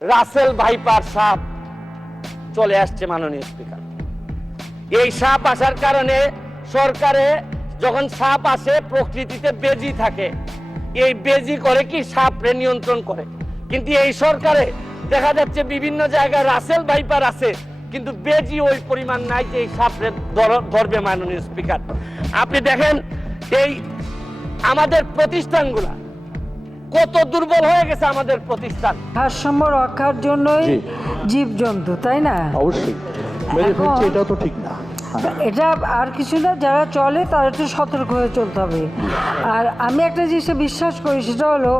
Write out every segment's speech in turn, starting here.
Russell viper সাপ চলে আসছে মাননীয় স্পিকার। এই সাপ আসার কারণে সরকারে যখন সাপ আসে প্রকৃতিতে বেজি থাকে, এই বেজি করে কি সাপরে নিয়ন্ত্রণ করে, কিন্তু এই সরকারে দেখা যাচ্ছে বিভিন্ন জায়গায় রাসেল ভাইপার আছে কিন্তু বেজি ওই পরিমাণ নাই যে এই সাপরে ধরবে। মাননীয় স্পিকার, আপনি দেখেন এই আমাদের প্রতিষ্ঠানগুলা কত দুর্বল হয়ে গেছে। আমাদের প্রতিষ্ঠান ভারসাম্য রক্ষার জন্যই জীবজন্তু, তাই না? অবশ্যই মেরে ফেলছে, এটাও তো ঠিক না। এটা আর কিছু না, যারা চলে তারা একটু সতর্ক হয়ে চলতে হবে। আর আমি একটা জিনিসে বিশ্বাস করি, সেটা হলো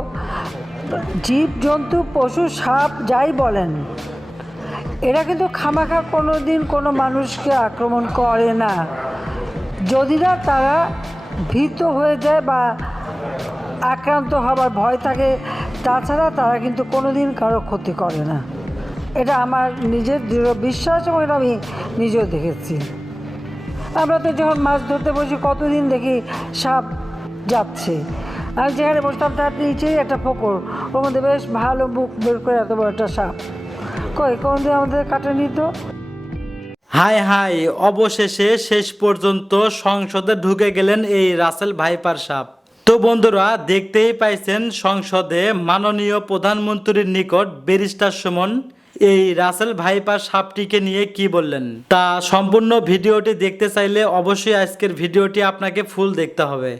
জীবজন্তু, পশু, সাপ যাই বলেন, এরা কিন্তু খামাখা কোনো দিন কোনো মানুষকে আক্রমণ করে না, যদি না তারা ভীত হয়ে যায় বা আক্রান্ত হবার ভয় থাকে। তাছাড়া তারা কিন্তু কোনো দিন কারো ক্ষতি করে না। এটা আমার নিজের দৃঢ় বিশ্বাস এবং এটা আমি নিজেও দেখেছি। আমরা তো যখন মাছ ধরতে বসি কতদিন দেখি সাপ যাচ্ছে। আমি যেখানে বসতাম তার নিচেই একটা পুকুর, ওর মধ্যে বেশ ভালো মুখ বের করে এত বড় একটা সাপ, কোনদিন আমাদের কাটে নিত। হাই হাই, অবশেষে শেষ পর্যন্ত সংসদে ঢুকে গেলেন এই রাসেল ভাইপার সাপ। তো বন্ধুরা, দেখতেই পাইছেন সংসদে মাননীয় প্রধানমন্ত্রীর নিকট ব্যারিস্টার সুমন এই রাসেল ভাইপার সাপটিকে নিয়ে কি বললেন, তা সম্পূর্ণ ভিডিওটি দেখতে চাইলে অবশ্যই আজকের ভিডিওটি আপনাকে ফুল দেখতে হবে।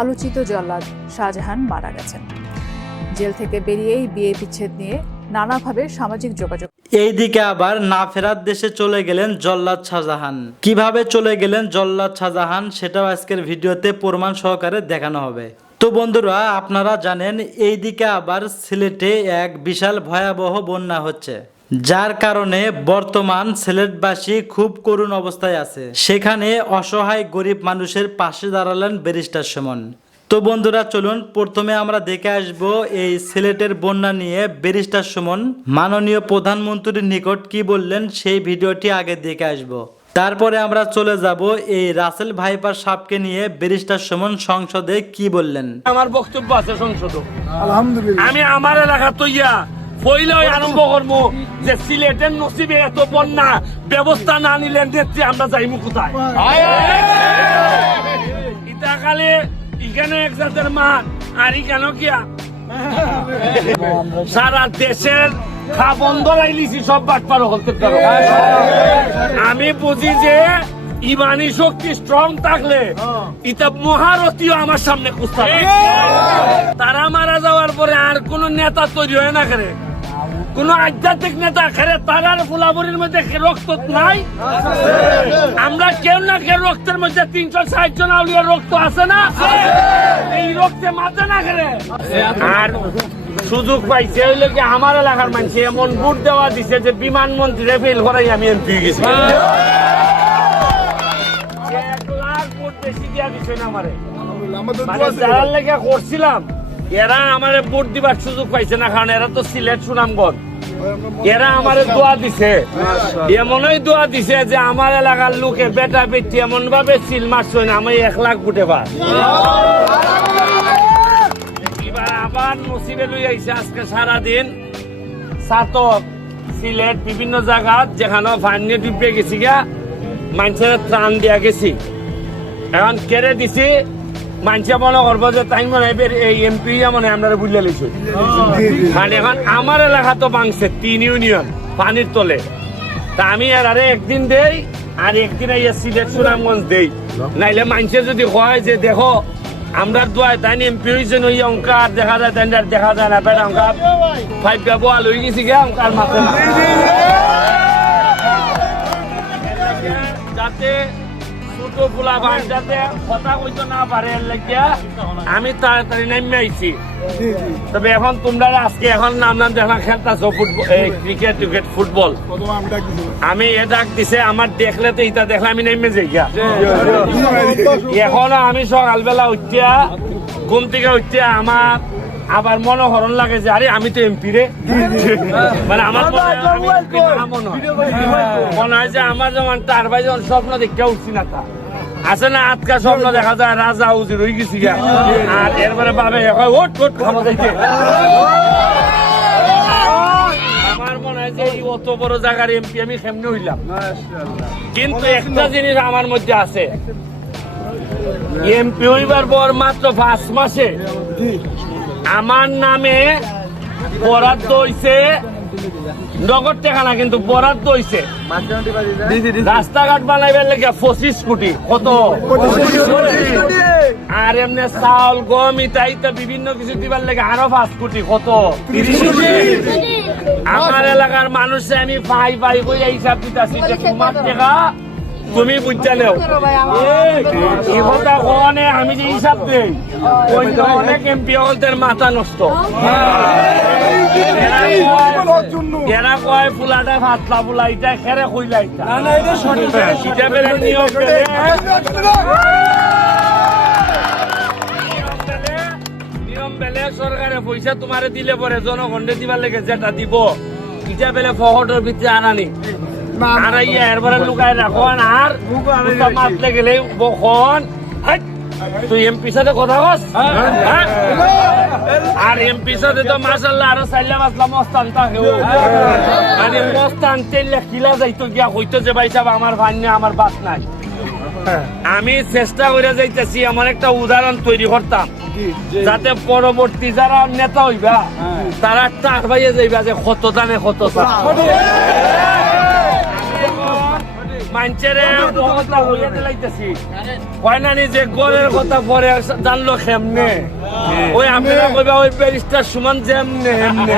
আলোচিত জল্লাদ শাহজাহান মারা গেছেন। জেল থেকে বেরিয়েই বিয়ে বিচ্ছেদ নিয়ে নানাভাবে সামাজিক যোগাযোগ। এইদিকে আবার না ফেরার দেশে চলে গেলেন জল্লাদ শাহজাহান। কিভাবে চলে গেলেন জল্লাদ শাহজাহান সেটাও আজকের ভিডিওতে প্রমাণ সহকারে দেখানো হবে। তো বন্ধুরা, আপনারা জানেন এইদিকে আবার সিলেটে এক বিশাল ভয়াবহ বন্যা হচ্ছে, যার কারণে বর্তমান সিলেটবাসী খুব করুণ অবস্থায় আছে। সেখানে অসহায় গরিব মানুষের পাশে দাঁড়ালেন ব্যারিস্টার সুমন। তো বন্ধুরা চলুন প্রথমে আমরা দেখে আসব এই সিলেটের বন্যা নিয়ে ব্যারিস্টার সুমন মাননীয় প্রধানমন্ত্রীর নিকট কি বললেন, সেই ভিডিওটি আগে দেখে আসব। তারপরে আমরা চলে যাব এই রাসেল ভাইপার সাপকে নিয়ে ব্যারিস্টার সুমন সংসদে কি বললেন। আমার বক্তব্য আছে সংসদে। আলহামদুলিল্লাহ, আমি আমার এলাকা তৈয়া পইলেই আরম্ভ করবো যে সিলেটের নসিবে এত বন্যা, ব্যবস্থা না নিলে নেত্রী আমরা যাইমু কোথায়? ইতাকালে এখানে এক জাতের মান আর এখানে কিয়া সারা দেশের খা বন্ধ লাইলিছি সব বাটপার হতে পারো। আমি বুঝি যে ইমানি শক্তি স্ট্রং থাকলে এটা মহারথীও আমার সামনে কুস্তা। তারা মারা যাওয়ার পরে আর কোন নেতা তৈরি হয় না করে, কোন আধ্যাত্মিক নেতা খেলে তারার ফুলাবরির মধ্যে রক্ত নাই। আমরা কেউ না কেউ রক্তের মধ্যে 360 জন আউলিয়ার রক্ত আছে না, এই রক্তে মাথা না খেলে। আর সুযোগ পাইছে হইলে কি আমার এলাকার মানুষ এমন ভোট দেওয়া দিছে যে বিমানমন্ত্রী ফেল করাই আমি এমপি গেছি। 1 লাখ ভোট বেশি দেওয়া বিষয় না আমারে, মানে যারা লেগে করছিলাম এরা আমারে ভোট দিবার সুযোগ পাইছে না, কারণ এরা তো সিলেট সুনামগঞ্জ। এরা আমারে দোয়া দিছে, এমনই দোয়া দিছে যে আমার এলাকার লোকে বেটা বেটি এমন ভাবে সিল মারছে না আমি 1 লাখ ভোটে পার। এবার আবার নসিবে লই আইছে আজকে সারাদিন সাতক সিলেট বিভিন্ন জায়গা যেখানে ফাইনে ডিপে গেছি গা, মানুষের ত্রাণ দিয়া গেছি। এখন কেড়ে দিছি, মানুষে মনে করবো যে তাই মনে হয় এই এমপি মনে আমরা বুঝলে লইছি। মানে এখন আমার এলাকা তো ভাঙছে 3 ইউনিয়ন পানির তলে, তা আমি এর আরে একদিন দেই আর একদিন সিলেট সুনামগঞ্জ দেই। নাইলে মানুষে যদি হয় যে দেখো আমরা দোয়ায় তাই এমপি হয়েছে ওই অঙ্কার দেখা যায়, তাই দেখা যায় না, বেড়া অঙ্কার 5 ব্যবহার হয়ে গেছি গা, অঙ্কার মাথা না। যাতে ছোট পোলা ভাই যাতে কথা কইতে না পারে লেগিয়া আমি তাড়াতাড়ি নেমে আইছি। তবে এখন তোমরা আজকে এখন নাম দেখা খেলতেছো ফুটবল, ক্রিকেট টিকেট ফুটবল, আমি এ ডাক দিছে আমার দেখলে তো ইটা দেখলে আমি নেমে যাই গিয়া। এখনো আমি সকালবেলা উঠিয়া ঘুম থেকে উঠিয়া আমার আবার মনোহরণ লাগে যে আরে আমি তো এমপি রে, মানে আমার মনে হয় যে আমার যেমন তার ভাই যখন স্বপ্ন দেখতে উঠছি না তা আছে না, আজকা স্বপ্ন দেখা যায় রাজা উজির হয়ে গেছি গা। আর এরপরে ভাবে ওট ওট খাবো দেখে অত বড় জায়গার এমপি আমি কেমনে হইলাম। কিন্তু একটা জিনিস আমার মধ্যে আছে, এমপি হইবার পর মাত্র 5 মাসে আমার নামে বরাদ্দ হইছে, নগদ টাকা না কিন্তু বরাদ্দ হইছে রাস্তাঘাট বানাইবার লেগে 25 কোটি। কত? আর এমনি চাউল গম ইত্যাদি বিভিন্ন কিছু দিবার লেগে আরো 5 কোটি। কত? 30 কোটি। আমার এলাকার মানুষে আমি পাই করে হিসাব দিতেছি যে তোমার টাকা তুমি বুঝতে নেও। এই কথা কনে আমি যে হিসাব দেই অন্য অনেক এমপি হলদের মাথা নষ্ট। এরা কয় ফুলাটা ভাতলা ফুলা ইটা খেরে খুইলা ইটা ইটা বেলে নিয়ম বেলে সরকারে পয়সা তোমারে দিলে পরে জনগণে দিবার লেগে যেটা দিব ইটা বেলে ফহটের ভিতরে আনানি আর এরপরে লুকায় রাখন আর মাতলে গেলে বখন তুই এমপি সাথে কথা কস। আর এমপি সাথে তো মাসাল্লাহ আরো চাইলা মাসলা মস্তান থাকে মানে মস্তান তেলে খিলা যাইতো গিয়া হইতো যে ভাই সাহেব আমার ভাই না আমার বাস নাই। আমি চেষ্টা করে যাইতেছি আমার একটা উদাহরণ তৈরি করতাম যাতে পরবর্তী যারা নেতা হইবা তারা টাক ভাইয়ে যাইবা যে কত দানে কত মানুষেরে যে গড়ের কথা পরে জানলো কেমনে ওই আপনারা কইবা ওই ব্যারিস্টার সুমন যেমনে এমনে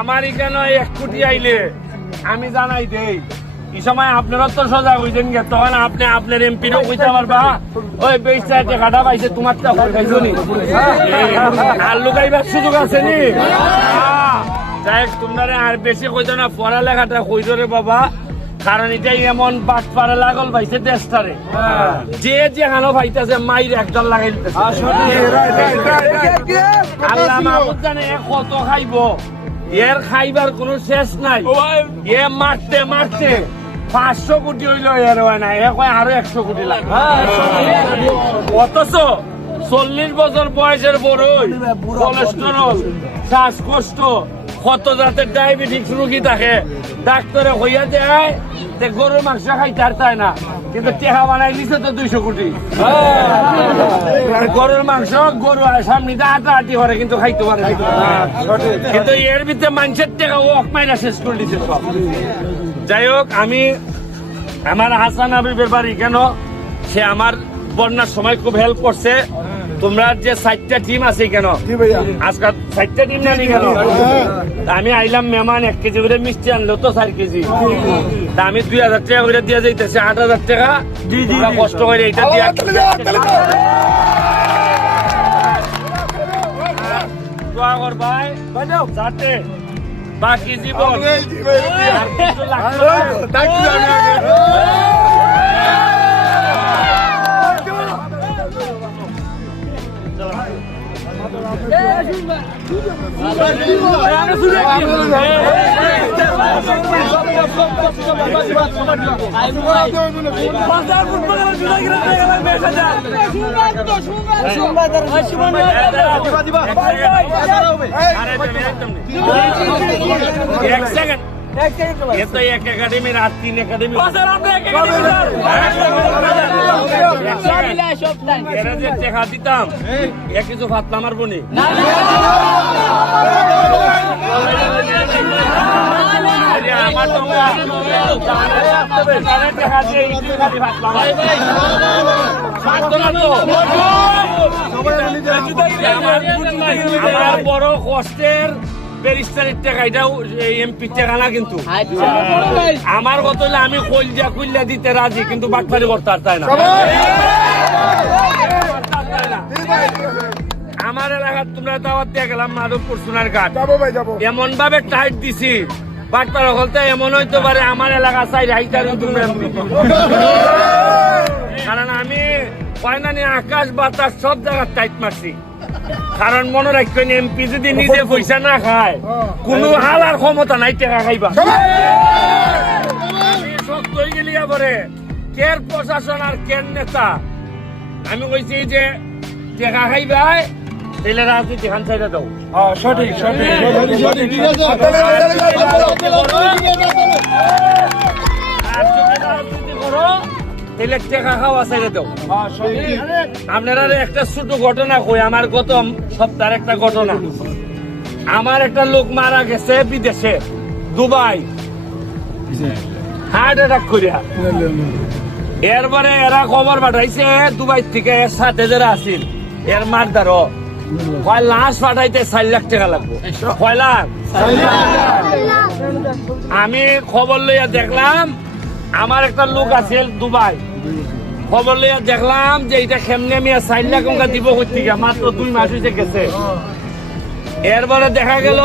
আমার এখানে 1 কোটি আইলে আমি জানাই দেই এই সময় আপনারা তো সজাগ হইছেন গে তখন আপনি আপনার এমপিরও কইতে পারবা ওই বেচা টাকাটা পাইছে তোমার টাকা খাইছো নি আর লুকাইবার সুযোগ আছে নি। যাই তোমরা আর বেশি কইতো না পড়ালেখাটা কইতো রে বাবা কারণ এটাই এমন বাট পারে লাগল পাইছে দেশটারে যে যেখানে পাইতেছে মাইর একজন লাগাই দিতেছে। আল্লাহ মাহবুব জানে কত খাইব এর খাইবার কোনো শেষ নাই। এ মারতে মারতে 500 কোটি হইল এর হয় না এ কয় আরো 100 কোটি লাগে। অথচ 40 বছর বয়সের বড়ই কোলেস্টেরল শ্বাসকষ্ট কত জাতের ডায়াবেটিস রোগী থাকে ডাক্তারে হইয়া দেয় যে গরুর মাংস খাইতে আর চায় না কিন্তু টেহা বানাই নিছে তো 200 কোটি। গরুর মাংস গরু সামনে হাঁটাহাঁটি করে কিন্তু খাইতে পারে কিন্তু এর ভিতরে মানুষের টেকা ওক মাইনা শেষ করে দিচ্ছে সব। যাই হোক আমি আমার হাসান হাবিবের বাড়ি কেন সে আমার বন্যার সময় খুব হেল্প করছে। তোমরা যে 4টা টিম আছে কেন আজকে 4টা টিম জানি কেন আমি আইলাম মেহমান 1 কেজি করে মিষ্টি আনলো তো 4 কেজি তা আমি 2000 টাকা করে দিয়ে যাইতেছি 8000 টাকা কষ্ট করে এটা দিয়ে দোয়া কর ভাই যাতে বাকি জীবন আর কিছু লাগবে একাডেমি রাত 3 একাডেমি দেখা দিতাম কিছু ফাতলা মারবো নি আমার বড় কষ্টের ব্যারিস্টারের টাকা এটাও এমপির টাকা না কিন্তু আমার কত হলে আমি কইলা দিতে রাজি কিন্তু বাটপারি করতে আর চায় না। আমার এলাকার তোমরা দাওয়াত দিয়ে গেলাম মাধবপুর সোনার ঘাট এমন ভাবে টাইট দিছি বাটপার হলতে এমন হইতে পারে আমার এলাকা চাই হাইটার কারণ আমি কয়নানি আকাশ বাতাস সব জায়গায় টাইট মারছি। কারণ মনে রাখবেন এমপি যদি নিজে পয়সা না খায় কোন হালার ক্ষমতা নাই টাকা খাইবা। শক্ত হয়ে গেলি পরে কের প্রশাসন আর কের নেতা আমি কইছি যে টাকা খাইবাই তাহলে রাজনীতি খান চাইলে দাও। সঠিক সঠিক আর যদি রাজনীতি করো তাহলে টেকা খাওয়া চাইলে দাও। আপনারা একটা ছোট ঘটনা কই, আমার গত সপ্তাহের একটা ঘটনা। আমার একটা লোক মারা গেছে বিদেশে, দুবাই, হার্ট অ্যাটাক করিয়া। এরপরে এরা খবর পাঠাইছে দুবাই থেকে, এর সাথে যারা আছিল এর মারদারও কয় লাশ পাঠাইতে 4 লাখ টাকা লাগবে। কয় লাখ? আমি খবর লইয়া দেখলাম, আমার একটা লোক আছে দুবাই, খবর লইয়া দেখলাম যে এটা কেমনে মিয়া 4 লাখ টাকা দিব কইতিকা, মাত্র 2 মাস হইছে গেছে। এরপরে দেখা গেল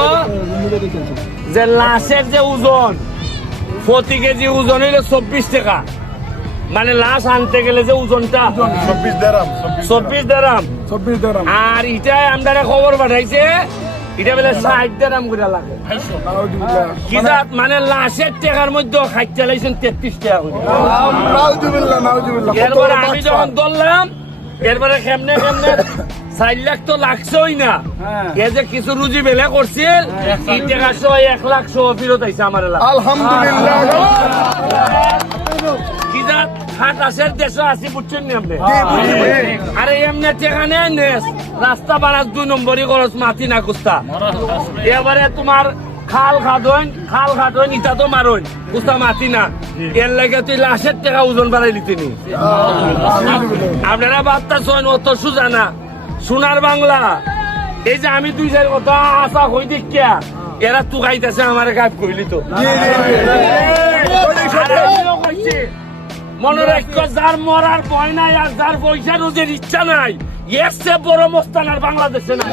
যে লাশের যে ওজন, প্রতি কেজি ওজন হইল 24 টাকা। মানে লাশ আনতে গেলে যে ওজনটা 24 দেরাম। আর ইটাই আমরা খবর পাঠাইছে এটা বলে 60 দেরাম করে লাগে। কি জাত মানে লাশের টাকার মধ্যে খাইতে লাইছেন 33 টাকা করে। এরপরে আমি যখন ধরলাম, এরপরে কেমনে 4 লাখ তো লাগছেই না, এ যে কিছু রুজি বেলে করছিল, এই টাকা সহ 1 লাখ সহ ফেরত আইছে আমার এলাকা। আলহামদুলিল্লাহ। কি জাত হাট আসের দেশে আসি, বুঝছেন নি আপনি? আরে এমনি টাকা নেই নেস, রাস্তা বাড়াস 2 নম্বরই খরচ, মাটি না কুস্তা। এবারে তোমার খাল খাদইন ইটা তো মারইন, কুস্তা মাটি না। এর লাগে তুই লাশের টাকা ওজন বাড়াই লিতিনি। আপনারা বার্তা শোন, অত সুজা না। সোনার বাংলা, এই যে আমি 2-4 কথা আশা হই দেখিয়া এরা তুকাইতেছে আমার গায়ে কইলি তো। মনে রাখো, যার মরার ভয় নাই আর যার পয়সা রোজের ইচ্ছা নাই, এর চেয়ে বড় মস্তান আর বাংলাদেশে না।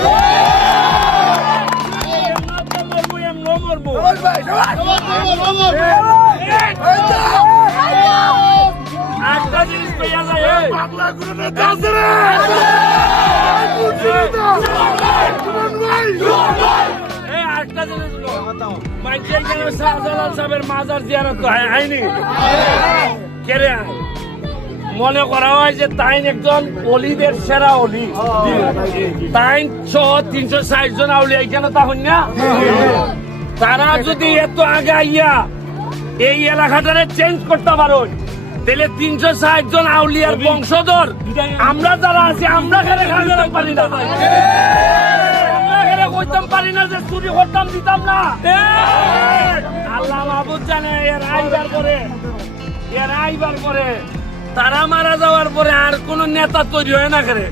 একটা জিনিস পেয়ে যায়, একটা জিনিস শাহজালাল সাহেবের মাজার জিয়ারত হয়নি কেরে মনে করা হয় যে তাই একজন অলিদের সেরা অলি, তাই সহ 360 জন আউলিয়া এখানে তখন না। তারা যদি এত আগে আইয়া এই এলাকাটারে চেঞ্জ করতে পারো, তাহলে 360 জন আউলিয়ার বংশধর আমরা যারা আছি, আমরা কেন খাওয়াতে পারি না? কইতাম পারি না যে চুরি করতাম, দিতাম না। আল্লাহ মাহবুব জানে এর আইবার পরে তারা মারা যাওয়ার পরে আর কোন নেতা তৈরি হয় না, করে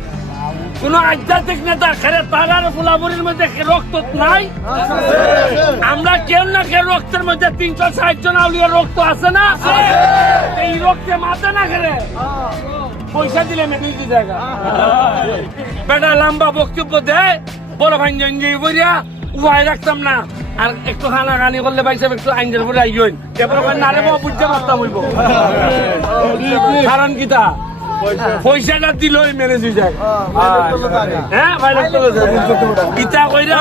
কোন আধ্যাত্মিক নেতা খেলে তারার ফুলাবুরির মধ্যে রক্ত নাই। আমরা কেউ না কেউ রক্তের মধ্যে 360 জন আউলিয়ার রক্ত আছে না, এই রক্তে মাথা না খেলে পয়সা দিলে মেনে দি জায়গা। বেটা লম্বা বক্তব্য দেয়, বড় ভাই বইয়া উপায় রাখতাম না, আর একটু হানাহানি করলে ভাই সাহেব একটু আইনের পরে আইন, এরপরে নারে বুঝতে পারতাম হইব। কারণ কিতা পয়সাটা দিলই ম্যানেজ হয়ে যায়। হ্যাঁ ভাই, ইটা কইরা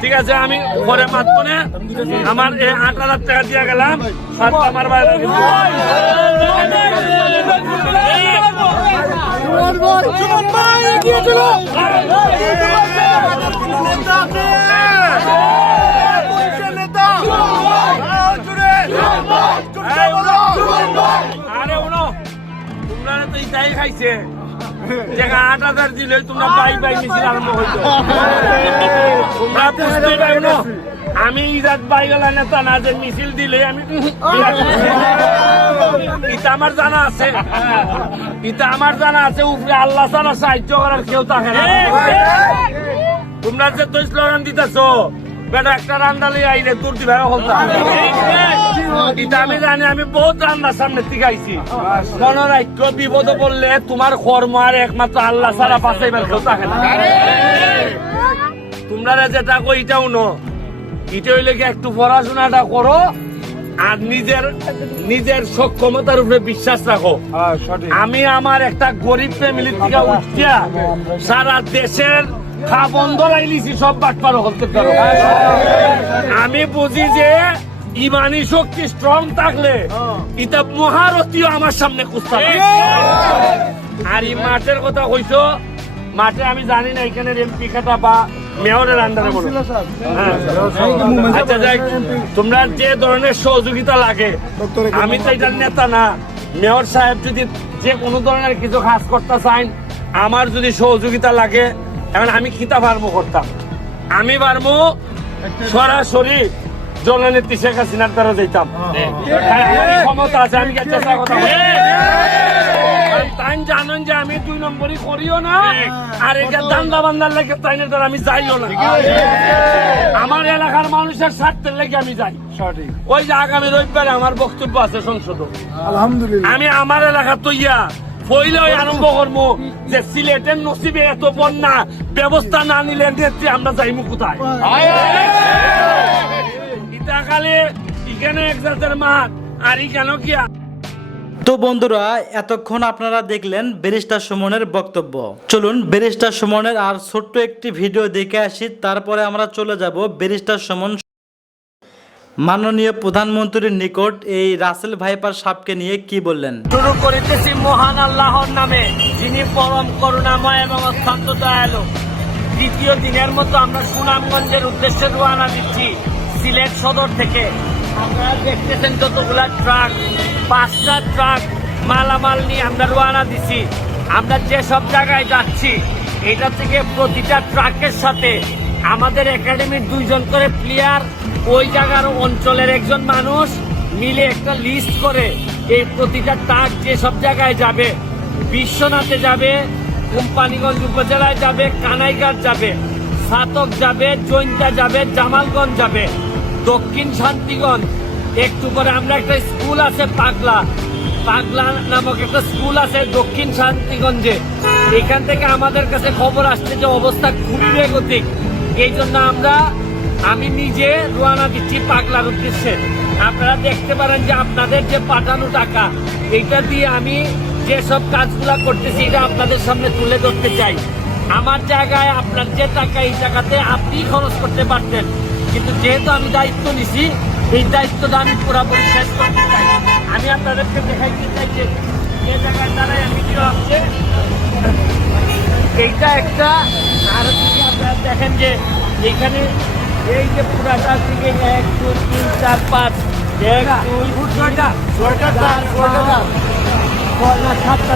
ঠিক আছে, আমি পরে মাত্র না আমার 8,000 টাকা দিয়ে গেলাম, আমার বাইরে আরে উনো তোমরা তো ইটাই খাইছে, জায়গা 8,000 দিলে তোমরা বাই মিছিল আরম্ভ হইতো। তোমরা বুঝতে পারো না, আমি ইজাত বাইগলা নেতা না যে মিছিল দিলে আমি এটা আমার জানা আছে, উপরে আল্লাহ ছাড়া সাহায্য করার কেউ থাকে না। তোমরা যে তো স্লোগান দিতেছো, বেটা একটা রান্দালে আইলে তোর দিভাই হলতা, এটা আমি জানি। আমি বহুত রান্নার সামনে শিখাইছি, মনে রাখো বিপদ পড়লে তোমার কর্ম আর একমাত্র আল্লাহ ছাড়া বাঁচাইবার কেউ থাকে না। তোমরা যেটা কই এটাও ন, এটা হইলে কি একটু পড়াশোনাটা করো আর নিজের সক্ষমতার উপরে বিশ্বাস রাখো। আমি আমার একটা গরিব ফ্যামিলির থেকে উঠিয়া সারা দেশের খা বন্ধ লাইলিছি, সব বাটপারো করতে পারো। আমি বুঝি যে ইমানি শক্তি স্ট্রং থাকলে এটা মহারথীও আমার সামনে কুস্তা। আর এই মাঠের কথা কইছো, মাঠে আমি জানি না এখানে এমপি খাতা বা মেয়রের আন্ডারে বলো। হ্যাঁ। আচ্ছা যাই, তোমরা যে ধরনের সহযোগিতা লাগে, আমি তো এটার নেতা না, মেয়র সাহেব যদি যে কোনো ধরনের কিছু কাজ করতে চান, আমার যদি সহযোগিতা লাগে, এখন আমি খিতা পারবো করতাম, আমি পারবো সরাসরি জননেত্রী শেখ হাসিনার দ্বারা যেতাম। আমার ক্ষমতা আছে, আমি চেষ্টা কথা তাই জানেন যে আমি 2 নম্বরই করিও না, আর এটা দান্দা বান্দার লেগে তাইনের দ্বারা আমি যাইও না। আমার এলাকার মানুষের স্বার্থের লেগে আমি যাই। ওই যে আগামী রবিবারে আমার বক্তব্য আছে সংসদ, আলহামদুলিল্লাহ। আমি আমার এলাকা তৈয়া পইলে আরম্ভ করবো যে সিলেটের নসিবে এত বন্যা, ব্যবস্থা না নিলে নেত্রী আমরা যাইমু কোথায়? ইতাকালে এখানে এক জাতের মাঠ, আর এখানে কি? তো বন্ধুরা, এতক্ষণ আপনারা দেখলেন ব্যারিস্টার সুমনের বক্তব্য। চলুন ব্যারিস্টার সুমনের আর ছোট্ট একটি ভিডিও দেখে আসি, তারপরে আমরা চলে যাব ব্যারিস্টার সুমন মাননীয় প্রধানমন্ত্রীর নিকট এই রাসেল ভাইপার সাপকে নিয়ে কি বললেন। শুরু করিতেছি মহান আল্লাহর নামে, যিনি পরম করুণাময় এবং অত্যন্ত দয়ালু। দ্বিতীয় দিনের মতো আমরা সুনামগঞ্জের উদ্দেশ্যে রওনা দিচ্ছি সিলেট সদর থেকে। আপনারা দেখতেছেন যতগুলা ট্রাক, 5টা ট্রাক মালামাল নিয়ে আমরা রওনা দিছি। আমরা যে সব জায়গায় যাচ্ছি, এটা থেকে প্রতিটা ট্রাকের সাথে আমাদের একাডেমির 2 জন করে প্লেয়ার, ওই জায়গার অঞ্চলের একজন মানুষ মিলে একটা লিস্ট করে এই প্রতিটা ট্রাক যে সব জায়গায় যাবে, বিশ্বনাথে যাবে, কোম্পানিগঞ্জ উপজেলায় যাবে, কানাইঘাট যাবে, সাতক যাবে, জৈন্তা যাবে, জামালগঞ্জ যাবে, দক্ষিণ শান্তিগঞ্জ, একটু করে আমরা একটা স্কুল আছে পাগলা নামক একটা স্কুল আছে দক্ষিণ শান্তিগঞ্জে, এখান থেকে আমাদের কাছে খবর আসছে যে অবস্থা খুবই বেগতিক। এই জন্য আমি নিজে রওনা দিচ্ছি পাগলার উদ্দেশ্যে। আপনারা দেখতে পারেন যে আপনাদের যে পাঠানো টাকা, এইটা দিয়ে আমি যেসব কাজগুলা করতেছি এটা আপনাদের সামনে তুলে ধরতে চাই। আমার জায়গায় আপনার যে টাকা, এই টাকাতে আপনি খরচ করতে পারতেন, কিন্তু যেহেতু আমি দায়িত্ব নিছি, এই দায়িত্বটা আমি পুরোপুরি শেষ করতে চাই। আমি আপনাদেরকে দেখাইতে চাই যে জায়গায় দাঁড়াই আমি কি হচ্ছে এইটা একটা, আর আপনারা দেখেন যে এখানে এই যে পুরাটা থেকে 1 2 3 4 5 1 2 3 7টা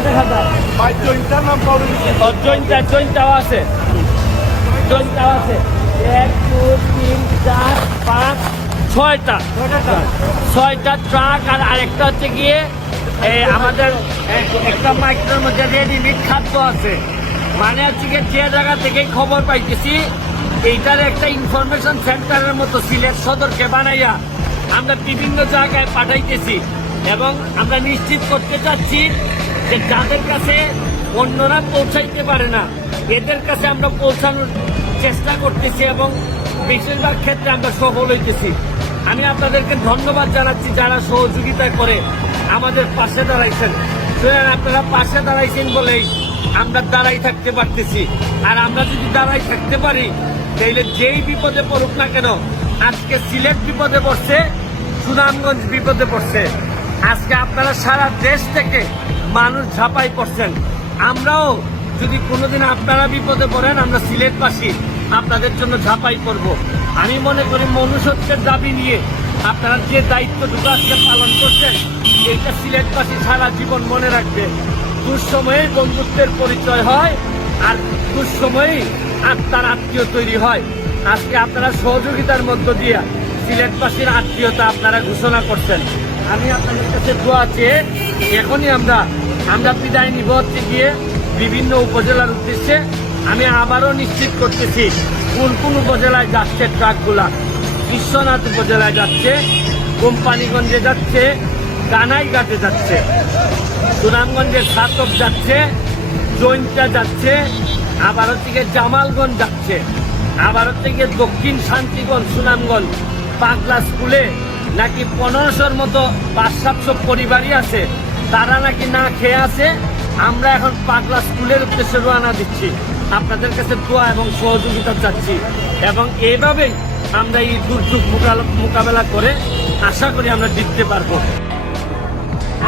দেখা যায়। জৈন্তাও আছে 1 2 3 4 5 6টা ট্রাক, আর আরেকটা হচ্ছে গিয়ে আমাদের একটা মাইক্রোর মধ্যে রেডিমেড খাদ্য আছে। মানে হচ্ছে গিয়ে যে জায়গা থেকে খবর পাইতেছি, এইটার একটা ইনফরমেশন সেন্টারের মতো সিলেট সদরকে বানাইয়া আমরা বিভিন্ন জায়গায় পাঠাইতেছি, এবং আমরা নিশ্চিত করতে চাচ্ছি যে যাদের কাছে অন্যরা পৌঁছাইতে পারে না, এদের কাছে আমরা পৌঁছানোর চেষ্টা করতেছি, এবং বেশিরভাগ ক্ষেত্রে আমরা সফল হইতেছি। আমি আপনাদেরকে ধন্যবাদ জানাচ্ছি যারা সহযোগিতা করে আমাদের পাশে দাঁড়াইছেন। আপনারা পাশে দাঁড়াইছেন বলেই আমরা দাঁড়াই থাকতে পারতেছি। আর আমরা যদি দাঁড়াই থাকতে পারি, তাইলে যেই বিপদে পড়ুক না কেন, আজকে সিলেট বিপদে পড়ছে, সুনামগঞ্জ বিপদে পড়ছে, আজকে আপনারা সারা দেশ থেকে মানুষ ঝাঁপাই পড়ছেন। আমরাও যদি কোনোদিন আপনারা বিপদে পড়েন, আমরা সিলেটবাসী আপনাদের জন্য ঝাঁপাই করব। আমি মনে করি মনুষ্যত্বের দাবি নিয়ে আপনারা যে দায়িত্বটুকু আজকে পালন করছেন, এইটা সিলেটবাসী সারা জীবন মনে রাখবে। দুঃসময়ে বন্ধুত্বের পরিচয় হয়, আর দুঃসময়েই আত্মার আত্মীয় তৈরি হয়। আজকে আপনারা সহযোগিতার মধ্য দিয়ে সিলেটবাসীর আত্মীয়তা আপনারা ঘোষণা করছেন। আমি আপনাদের কাছে দোয়া চেয়ে এখনই আমরা বিদায় নিব হচ্ছে গিয়ে বিভিন্ন উপজেলার উদ্দেশ্যে। আমি আবারও নিশ্চিত করতেছি কোন উপজেলায় যাচ্ছে ট্রাকগুলা। বিশ্বনাথ উপজেলায় যাচ্ছে, কোম্পানিগঞ্জে যাচ্ছে, কানাইঘাটে যাচ্ছে, সুনামগঞ্জের সাতক যাচ্ছে, জৈন্তা যাচ্ছে, আবার হচ্ছে গিয়ে জামালগঞ্জ যাচ্ছে, আবার হচ্ছে গিয়ে দক্ষিণ শান্তিগঞ্জ, সুনামগঞ্জ পাগলা স্কুলে নাকি 1500-র মতো 500-700 পরিবারই আছে, তারা নাকি না খেয়ে আছে। আমরা এখন পাগলা স্কুলের উদ্দেশ্যে রওনা দিচ্ছি। আপনাদের কাছে দোয়া এবং সহযোগিতা চাচ্ছি, এবং এইভাবেই আমরা এই দুর্যোগ মোকাবেলা করে আশা করি আমরা জিততে পারবো।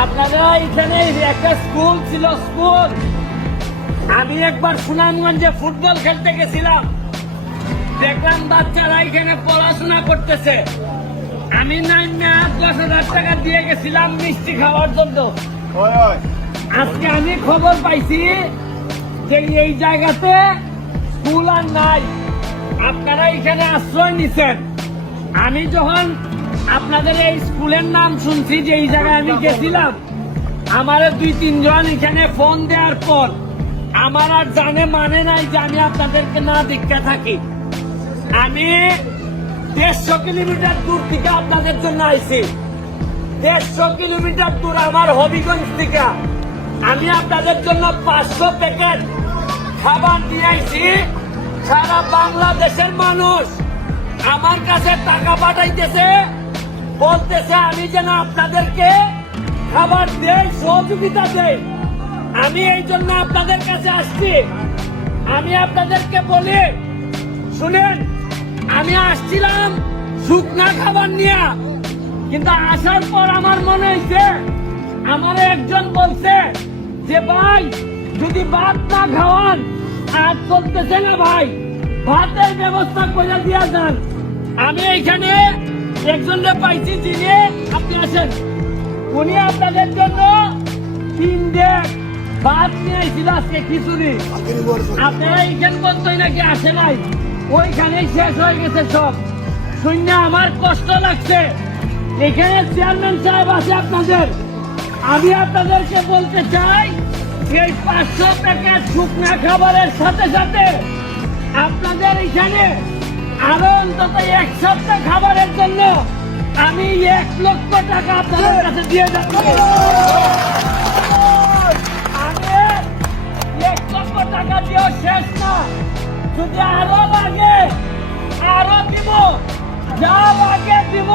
আপনারা এখানে একটা স্কুল ছিল, স্কুল আমি একবার সুনামগঞ্জে ফুটবল খেলতে গেছিলাম, দেখলাম বাচ্চারা এখানে পড়াশোনা করতেছে। আমি 10,000 টাকা দিয়ে গেছিলাম মিষ্টি খাওয়ার জন্য। আজকে আমি খবর পাইছি যে এই জায়গাতে স্কুল আর নাই, আপনারা এখানে আশ্রয় নিছেন। আমি যখন আপনাদের এই স্কুলের নাম শুনছি, যে এই জায়গায় আমি গেছিলাম, আমার 2-3 জন এখানে ফোন দেওয়ার পর আমার আর জানে মানে নাই যে আমি আপনাদেরকে না দীক্ষা থাকি। আমি 150 কিলোমিটার দূর থেকে আপনাদের জন্য আইছি। 150 কিলোমিটার দূর আমার হবিগঞ্জ থেকে আমি আপনাদের জন্য 500 প্যাকেট খাবার নিয়ে আইছি। সারা বাংলাদেশের মানুষ আমার কাছে টাকা পাঠাইতেছে, বলতেছে আমি যেন আপনাদেরকে খাবার দেই, সহযোগিতা দেই। আমি এই জন্য আপনাদের কাছে আসছি। আমি আপনাদেরকে বলি, শুনেন, আমি আসছিলাম শুকনা খাবার নিয়ে, কিন্তু আসার পর আমার মনে হয়েছে, আমার একজন বলছে যে ভাই যদি ভাত না খাওয়ান আর চলতেছে না ভাই, ভাতের ব্যবস্থা করে দিয়া যান। আমি এইখানে একজনকে পাইছি, যিনি আপনি আসেন, উনি আপনাদের জন্য 3 ডেক ভাত নিয়ে এসেছিল আজকে খিচুড়ি। আপনারা এইখান বলতোই নাকি আসে নাই, ওইখানেই শেষ হয়ে গেছে সব। শূন্য আমার কষ্ট লাগছে। এখানে চেয়ারম্যান সাহেব আছে আপনাদের, আমি আপনাদেরকে বলতে চাই, এই 500 প্যাকেট শুকনা খাবারের সাথে সাথে আপনাদের এখানে আরো অন্তত 1 সপ্তাহ খাবারের জন্য আমি 1 লক্ষ টাকা আপনাদের কাছে দিয়ে যাচ্ছি। আমি 1 লক্ষ টাকা দিয়েও শেষ না, যদি আরো লাগে আরো দিব, যা লাগে দিব।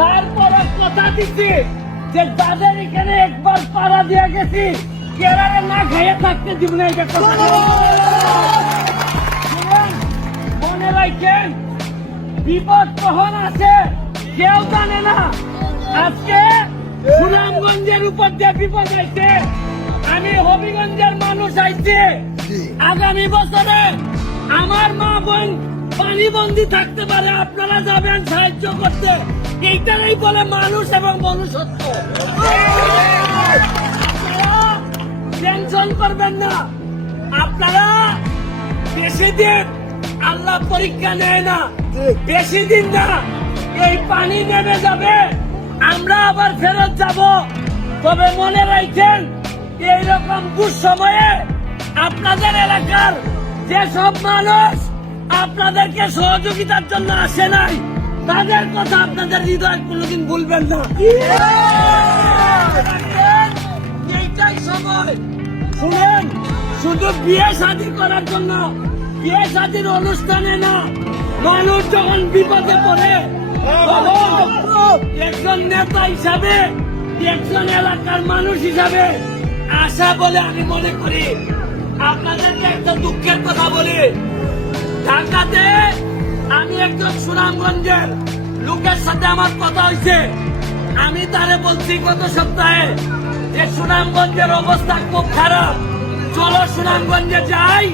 তারপরে কথা দিচ্ছি যে যাদের এখানে একবার পাড়া দিয়ে গেছি, কেরারে না খাইয়ে থাকতে দিব না। এটা কথা মনে রাখেন, বিপদ কখন আছে কেউ জানে না। আজকে সুনামগঞ্জের উপর দিয়ে বিপদ আইছে, আমি হবিগঞ্জের মানুষ আইছে। আগামী বছরে আমার মা বোন পানিবন্দী থাকতে পারে, আপনারা যাবেন সাহায্য করতে। এইটাই বলে মানুষ এবং মনুষ্যত্ব। টেনশন করবেন না, আপনারা বেশি দিন আল্লাহ পরীক্ষা নেয় না, বেশি দিন না, এই পানি নেমে যাবে, আমরা আবার ফেরত যাব। তবে মনে রাখেন, এইরকম দুঃসময়ে আপনাদের এলাকার যেসব মানুষ আপনাদেরকে সহযোগিতার জন্য আসে নাই, তাদের কথা আপনাদের হৃদয় কোনোদিন ভুলবেন না। এইটাই সময়। শুনেন, শুধু বিয়ে শাদী করার জন্য, বিয়ে শাদীর অনুষ্ঠানে না, মানুষ যখন বিপদে পড়ে তখন একজন নেতা হিসাবে, একজন এলাকার মানুষ হিসাবে আশা বলে আমি মনে করি। আপনাদেরকে একটা দুঃখের কথা বলি, ঢাকাতে আমি একজন সুনামগঞ্জের লোকের সাথে আমার কথা হয়েছে। আমি তারে বলছি গত সপ্তাহে যে সুনামগঞ্জের অবস্থা খুব খারাপ, চলো সুনামগঞ্জে যাই,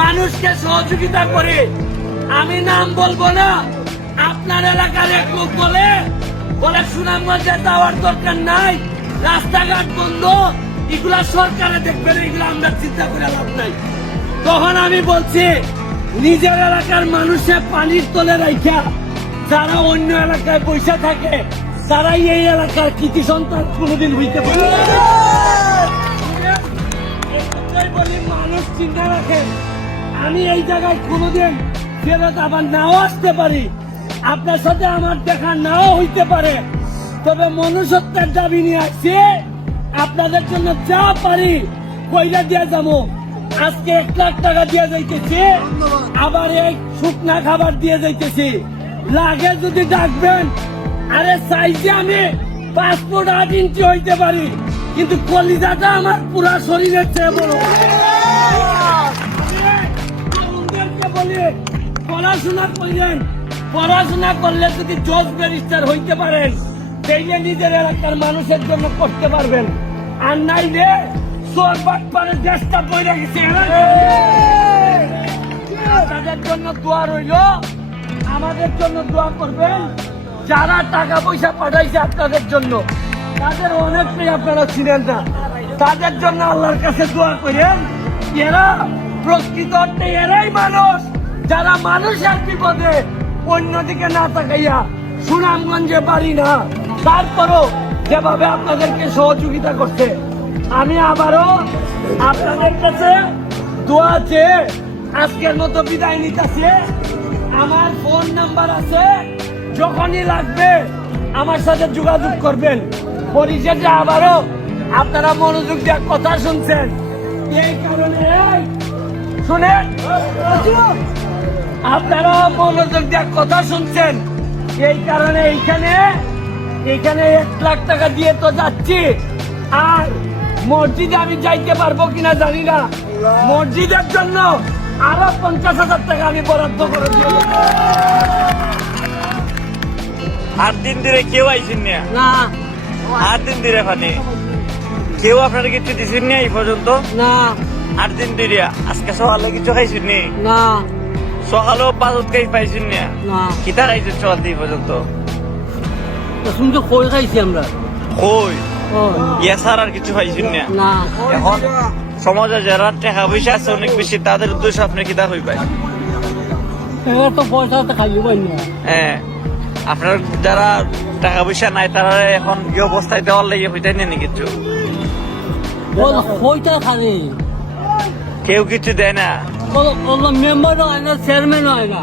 মানুষকে সহযোগিতা করে। আমি নাম বলবো না, আপনার এলাকার এক লোক বলে সুনামগঞ্জে যাওয়ার দরকার নাই, রাস্তাঘাট বন্ধ, এগুলা সরকারে দেখবে, এগুলো আমরা চিন্তা করে লাভ নাই। তখন আমি বলছি, নিজের এলাকার মানুষের পানির তলে রাখা যারা অন্য এলাকায় পয়সা থাকে, তারাই এই এলাকার কৃতি সন্তান কোনোদিন হইতে পারে। বলি, মানুষ চিন্তা রাখেন, আমি এই জায়গায় কোনোদিন ফেরত আবার নাও আসতে পারি, আপনার সাথে আমার দেখা নাও হইতে পারে, তবে মনুষ্যত্বের দাবি নিয়ে আসছি। আপনাদের জন্য যা পারি কইরা দিয়ে যাবো। আজকে 1 লাখ টাকা দিয়ে যাইতেছি, আবার এই শুকনা খাবার দিয়ে যাইতেছি। লাগে যদি ডাকবেন। আরে চাইছি আমি পাসপোর্ট 8 ইঞ্চি হইতে পারি, কিন্তু কলিজাটা আমার পুরা শরীরের চেয়ে বড়। বলি, পড়াশোনা করলেন, পড়াশোনা করলে যদি জজ ব্যারিস্টার হইতে পারেন, তাইলে নিজের এলাকার মানুষের জন্য করতে পারবেন। আর নাই রে, চোর বাটপারের দেশটা বইরা গেছে। আপনাদের জন্য দোয়া রইল, আমাদের জন্য দোয়া করবেন। যারা টাকা পয়সা পাঠাইছে আপনাদের জন্য, তাদের অনেকটাই আপনারা ছিলেন না, তাদের জন্য আল্লাহর কাছে দোয়া করেন। এরা প্রকৃত অর্থে এরাই মানুষ, যারা মানুষের বিপদে অন্যদিকে না তাকাইয়া সুনামগঞ্জে পারি না, তারপরও যেভাবে আপনাদেরকে সহযোগিতা করছে। আমি আবারও আপনাদের কাছে দোয়া চেয়ে আজকের মতো বিদায় নিতেছি। আমার ফোন নাম্বার আছে, যখনই লাগবে আমার সাথে যোগাযোগ করবেন। পরিশেষে আবারও আপনারা মনোযোগ দিয়ে কথা শুনছেন, এই কারণে শুনেন, আপনারা মনোযোগ দিয়ে কথা শুনছেন এই কারণে এখানে 1 লাখ টাকা দিয়ে তো যাচ্ছি, আর মসজিদে আমি যাইতে পারবো কিনা জানি না। মসজিদের জন্য আরো 50,000 টাকা আমি বরাদ্দ করে দিব। 8 দিন ধরে কেউ আইসেন না। 8 দিন ধরে মানে কেউ আপনারা কিছু দিচ্ছেন না এই পর্যন্ত? না 8 দিন ধরে আজকে সকালে কিছু খাইছেন নি? না সকালেও বাজত খাই পাইছেন না? না কিতা খাইছেন সকাল দিয়ে পর্যন্ত? তুমি তো কই খাইছি আমরা। কই ও, ইয়া ছাড়া আর কিছু পাইছেন না? না এখন সমাজে যারা টাকা পয়সা আছে অনেক বেশি, তাদের উদ্দেশ্যে আপনি কিতা হই পাই? এবার তো পয়সা তো খাইও পাই না। হ্যাঁ, আপনার যারা টাকা পয়সা নাই তারা এখন এই অবস্থায় দেওয়ার লেগে হইতে নেই কিছু, কইটা খালি কেউ কিছু দেয় না। মেম্বারও হয় না, চেয়ারম্যানও হয় না।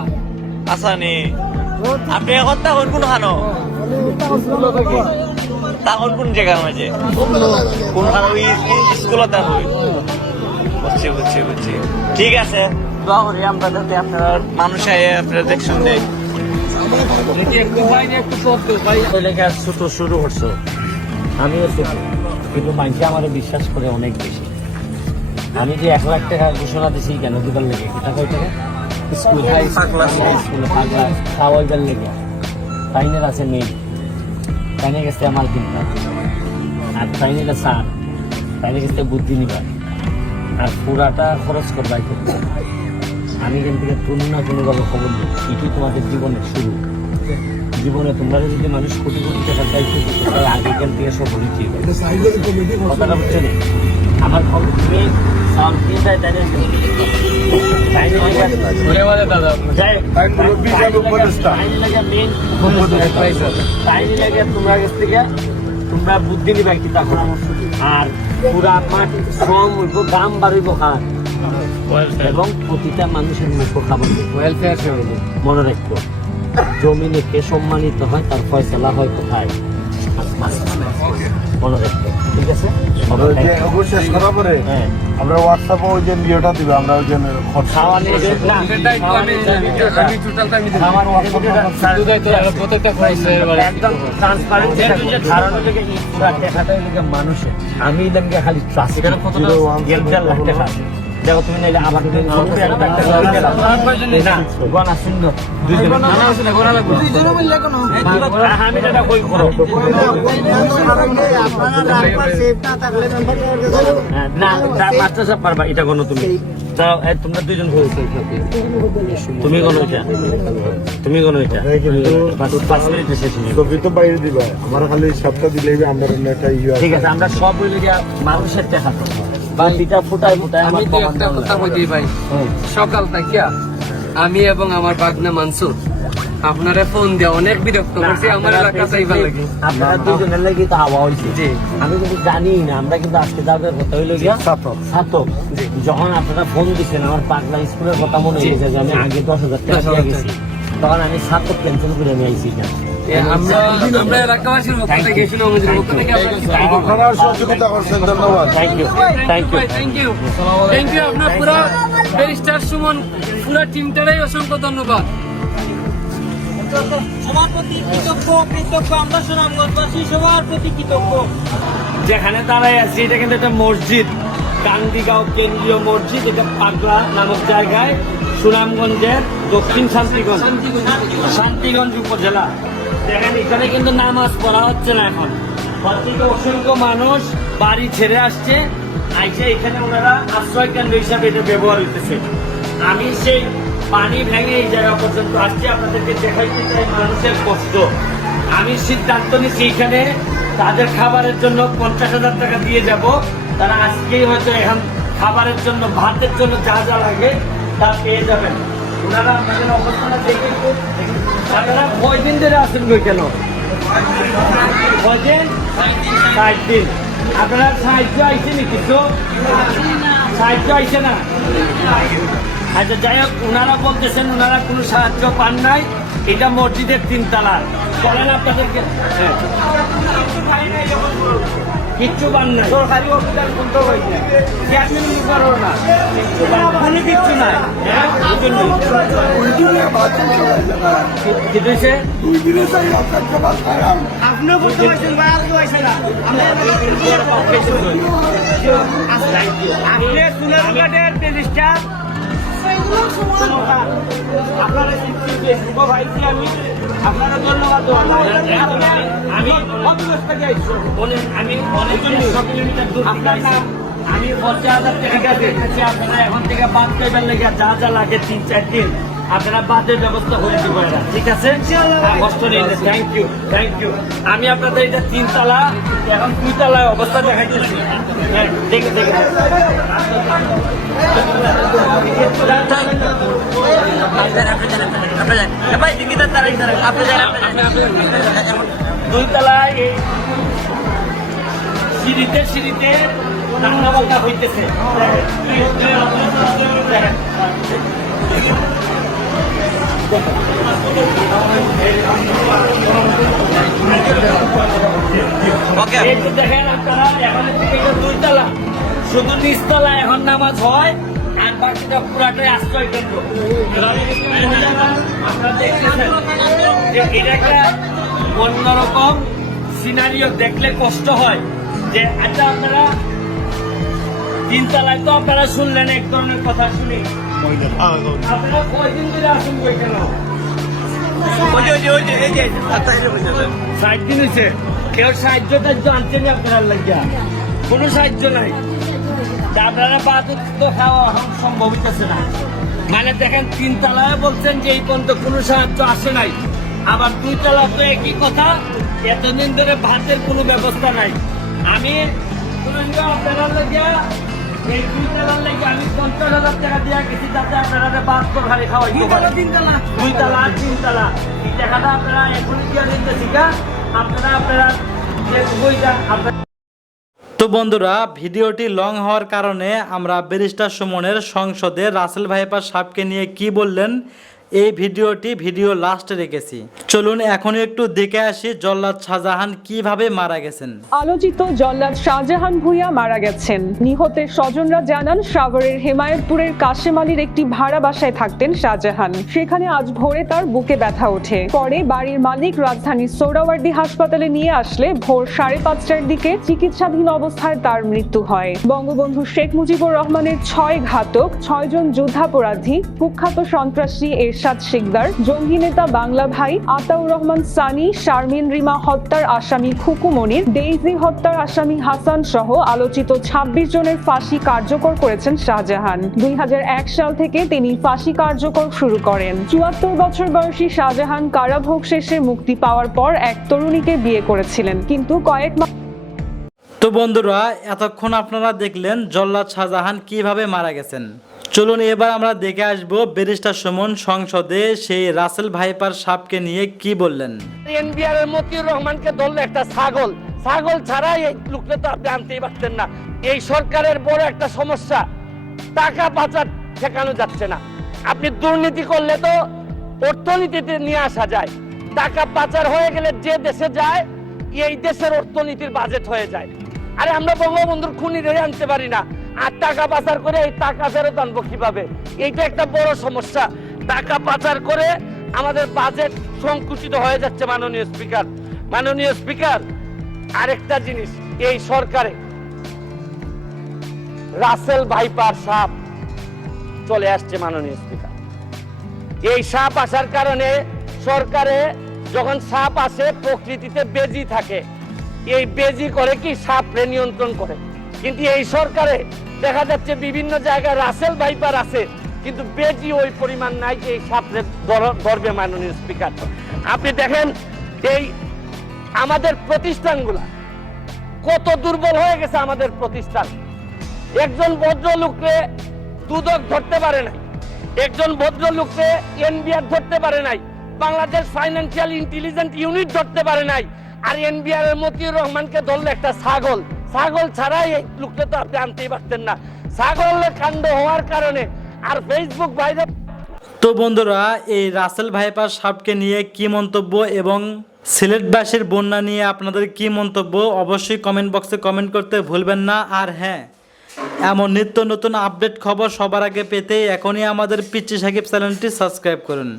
আসানি আপনি এখন তখন কোন খানো তখন কোন জায়গার মাঝে কোন খানো স্কুলত বুঝছি বুঝছি বুঝছি। ঠিক আছে, দোয়া করি আমরা যাতে আপনারা মানুষ আপনারা দেখছেন দেয়। ছোট শুরু করছো, আমিও ছোট, কিন্তু মানুষ আমার বিশ্বাস করে অনেক বেশি। আমি যে 1 লাখ টাকা ঘোষণা দিছি কেন দিবার লেগে, এটা কয় টাকা স্কুল স্কুলে খাওয়াইবার লেগে তাইনের আছে মেয়ে, তাইনে গেছে আমার কিনতে, আর তাইনে সার, তাইনে গেছে বুদ্ধি নিবার, আর পুরাটা খরচ করবার করতে। আমি এখান থেকে কোনো না কোনোভাবে খবর নিই, এটি তোমাদের জীবনের শুরু। জীবনে তোমরা যদি মানুষ কোটি কোটি টাকার দায়িত্ব দিতে, তাহলে আগে এখান থেকে সব হলি ঠিক কথাটা বুঝছে না। আমার খবর তুমি সাউন্ড দিয়ে যায়, তাই তোমরা বুদ্ধি নিবা কি তা, আর পুরা মাঠ শ্রম হইব, দাম বাড়িব খান, এবং প্রতিটা মানুষের মুখো খাবার ওয়েলফেয়ার মনে রাখবো। জমিনে কে সম্মানিত হয় তার ফয়সালা হয় কোথায়? মনে রাখবো, ঠিক আছে? শেষ করার পরে হ্যাঁ, আমরা হোয়াটসঅ্যাপে ওই যে ভিডিওটা দিবে, আমরা ওই যে খাওয়া নিয়ে যে- না, খাওয়ার একদম ট্রান্সপারেন্ট ধারণ থেকে এই পুরা টাকাটাই লেগে মানুষের। আমি লেগে খালি ট্রাস্ট এখানে কত 1.5 লাখ টাকা দেখো তুমি নাইলে আবার গনা সুন্দর আমি দাদা কই করো না মাস্টার সাহেব পারবা এটা কোনো তুমি দাও, তোমরা দুইজন তুমি কোনো এটা তুমি কোনো এটা 5 মিনিটে শেষ হয়ে যাবে। ছবি তো বাইরে দিবা, আমার খালি সবটা দিলেই আমরা অন্য একটা ঠিক আছে, আমরা সব বলে দিয়া মানুষের টাকা বান্ডিটা ফুটায় ফুটায় আমি তো একটা কথা বলি ভাই, সকাল থেকে আমি এবং আমার বাগনা মানসুর আপনারা ফোন দিয়ে অনেক বিরক্ত করছি। আমার এলাকা চাইবার লাগে আপনারা দুজনের লাগি তো হাওয়া হয়েছে। আমি কিন্তু জানি না, আমরা কিন্তু আজকে যাবে কথা হইলো গিয়া ছাতক। যখন আপনারা ফোন দিচ্ছেন আমার পাগলা স্কুলের কথা মনে হয়েছে যে আমি আগে 10,000 টাকা দিয়ে গেছি, তখন আমি ছাতক ক্যান্সেল করে নিয়ে আইছি না। আমরা এলাকাবাসীর পক্ষ থেকে সুনামগঞ্জের পক্ষ থেকে আপনারা সহযোগিতা করছেন, ধন্যবাদ। Thank you thank you thank you আপনার পুরো ব্যারিস্টার সুমন পুরো টিমটারই অসংখ্য ধন্যবাদ। সবার প্রতি কৃতজ্ঞ আমরা সুনামগঞ্জবাসী সবার প্রতি কৃতজ্ঞ। যেখানে দাঁড়াই আছি এটা কিন্তু একটা মসজিদ, কান্দিগাঁও কেন্দ্রীয় মসজিদ। এটা পাগলা নামক জায়গায় সুনামগঞ্জের দক্ষিণ শান্তিগঞ্জ উপজেলা। দেখেন এখানে কিন্তু নামাজ পড়া হচ্ছে না এখন। প্রত্যেকে অসংখ্য মানুষ বাড়ি ছেড়ে আসছে, আইসা এখানে ওনারা আশ্রয় কেন্দ্র হিসাবে এটা ব্যবহার হইতেছে। আমি সেই পানি ভেঙে এই জায়গা পর্যন্ত আসছি, আপনাদেরকে দেখাইতে চাই মানুষের কষ্ট। আমি সিদ্ধান্ত নিচ্ছি এখানে তাদের খাবারের জন্য 50,000 টাকা দিয়ে যাব। তারা আজকেই হয়তো এখন খাবারের জন্য, ভাতের জন্য যা যা লাগে তা পেয়ে যাবেন। ওনারা আপনাদের অবস্থাটা দেখে আপনারা কয়দিন ধরে আসেন কই কেন? কয়দিন? 60 দিন। আপনারা সাহায্য আইসেনি কিছু? সাহায্য আইসে না? আচ্ছা যাই হোক, ওনারা বলতেছেন ওনারা কোনো সাহায্য পান নাই। এটা মসজিদের 3 তলা। বলেন আপনাদেরকে কিচ্ছু পান নাই। সরকারি হসপিটাল বন্ধ হয়েছে, কোনো কিচ্ছু নাই। কি হয়েছে? আপনিও করতে পারছেন, আপনি সুনারঘাটের রেজিস্ট্রার। আপনারা আপনারা ধন্যবাদ। আমি কিলোমিটার দূর আমি 50,000 টাকা দিচ্ছি। আপনারা এখন থেকে বাদ পাইবার লেগে যা যা লাগে 3-4 দিন আপনারা বাদের ব্যবস্থা করে দিব। ঠিক আছে, কষ্ট নেই। Thank you, thank you. আমি আপনাদের এটা 3 তলা, এখন 2 তলায় অবস্থা দেখাইতেছি। হ্যাঁ, দেখে দেখে 2 তলায় সিঁড়িতে সিঁড়িতে রান্না বান্না হইতেছে। দেখেন আপনারা, এখন থেকে 2 তলা, শুধু নিচতলা এখন নামাজ হয়, আর বাকিটা পুরাটাই আশ্রয় কেন্দ্র। আপনারা দেখতেছেন যে এটা একটা অন্যরকম সিনারিও, দেখলে কষ্ট হয় যে আচ্ছা আপনারা 3 তলায় তো আপনারা শুনলেন এক ধরনের কথা শুনি। আপনারা কয়দিন ধরে আসুন বই কেন? 60 দিন হয়েছে। কেউ সাহায্যটা আনছেন আপনারা লাগিয়া? কোনো সাহায্য নাই। আপনারা বাদ তো খাওয়া এখন সম্ভব হইতেছে না। মানে দেখেন 3 তলায় বলছেন যে এই পর্যন্ত কোনো সাহায্য আসে নাই, আবার 2 তলা তো একই কথা, এতদিন ধরে ভাতের কোনো ব্যবস্থা নাই। আমি আপনারা লাগিয়া এই 2 তলার লাগে আমি 50,000 টাকা দিয়ে গেছি, তাতে আপনারা বাদ তো খালি খাওয়াইতে পারেন। 2 তলা 3 তলা এই টাকাটা আপনারা এখনই দিয়ে দিতেছি। আপনারা বইটা আপনারা। তো বন্ধুরা, ভিডিওটি লং হওয়ার কারণে আমরা ব্যারিস্টার সুমনের সংসদে রাসেল ভাইপার সাহেবকে নিয়ে কি বললেন এই ভিডিও লাস্টে রেখেছি। চলুন এখন একটু দেখে আসি জল্লাদ শাহজাহান কিভাবে মারা গেছেন। আলোচিত জল্লাদ শাহজাহান ভূঁইয়া মারা গেছেন। নিহতের স্বজনরা জানান, সাভারের হেমায়েতপুরের কাশেম আলীর একটি ভাড়া বাসায় থাকতেন শাহজাহান। সেখানে আজ ভোরে তার বুকে ব্যথা ওঠে। পরে বাড়ির মালিক রাজধানীর সোহরাওয়ার্দী হাসপাতালে নিয়ে আসলে ভোর 5:30টার দিকে চিকিৎসাধীন অবস্থায় তার মৃত্যু হয়। বঙ্গবন্ধু শেখ মুজিবুর রহমানের 6 ঘাতক, 6 জন যুদ্ধাপরাধী, কুখ্যাত সন্ত্রাসী এরশাদ শিকদার, জঙ্গি নেতা বাংলা ভাই, আতাউর রহমান সানি, শারমিন রিমা হত্যার আসামি খুকু মনির, ডেইজি হত্যার আসামি হাসান সহ আলোচিত 26 জনের ফাঁসি কার্যকর করেছেন শাহজাহান। 2001 সাল থেকে তিনি ফাঁসি কার্যকর শুরু করেন। 74 বছর বয়সী শাহজাহান কারাভোগ শেষে মুক্তি পাওয়ার পর এক তরুণীকে বিয়ে করেছিলেন, কিন্তু কয়েক মাস। তো বন্ধুরা, এতক্ষণ আপনারা দেখলেন জল্লাদ শাহজাহান কিভাবে মারা গেছেন। চলুন এবার আমরা দেখে আসবো ব্যারিস্টার সুমন সংসদে সেই রাসেল ভাইপার সাহেবকে নিয়ে কি বললেন। এনবিআর এর মতিউর রহমানকে ধরলো একটা ছাগল ছাড়া এই লোকটা তো আপনি আনতেই পারতেন না। এই সরকারের বড় একটা সমস্যা, টাকা পাচার ঠেকানো যাচ্ছে না। আপনি দুর্নীতি করলে তো অর্থনীতিতে নিয়ে আসা যায়, টাকা পাচার হয়ে গেলে যে দেশে যায় এই দেশের অর্থনীতির বাজেট হয়ে যায়। আরে আমরা বঙ্গবন্ধুর খুনিরে আনতে পারি না, আর টাকা পাচার করে এই টাকা ফেরত আনবো কিভাবে? এইটা একটা বড় সমস্যা। টাকা পাচার করে আমাদের বাজেট সংকুচিত হয়ে যাচ্ছে। মাননীয় স্পিকার, আরেকটা জিনিস, এই সরকারে রাসেল ভাইপার সাপ চলে আসছে। মাননীয় স্পিকার, এই সাপ আসার কারণে সরকারে যখন সাপ আসে প্রকৃতিতে বেজি থাকে, এই বেজি করে কি সাপরে নিয়ন্ত্রণ করে। কিন্তু এই সরকারে দেখা যাচ্ছে বিভিন্ন জায়গায় রাসেল ভাইপার আছে, কিন্তু বেজি ওই পরিমাণ নাই যে এই সাপরে ধরবে। মাননীয় স্পিকার, আপনি দেখেন এই আমাদের প্রতিষ্ঠানগুলা কত দুর্বল হয়ে গেছে। আমাদের প্রতিষ্ঠান, একজন ভদ্রলোককে দুদক ধরতে পারে নাই, একজন ভদ্রলোককে এনবিআর ধরতে পারে নাই, বাংলাদেশ ফাইন্যান্সিয়াল ইন্টেলিজেন্স ইউনিট ধরতে পারে নাই। আর এনবিআর এর মতিউর রহমানকে ধরলে একটা ছাগল ছাড়াই এই লোকটা তো আপনি আনতেই পারতেন না। ছাগলের কাণ্ড হওয়ার কারণে আর ফেসবুক বাইরে। তো বন্ধুরা, এই রাসেল ভাইপার সাপকে নিয়ে কি মন্তব্য এবং সিলেটবাসীর বন্যা নিয়ে আপনাদের কি মন্তব্য অবশ্যই কমেন্ট বক্সে কমেন্ট করতে ভুলবেন না। আর হ্যাঁ, এমন নিত্য নতুন আপডেট খবর সবার আগে পেতে এখনই আমাদের পিচ্চি সাকিব চ্যানেলটি সাবস্ক্রাইব করুন।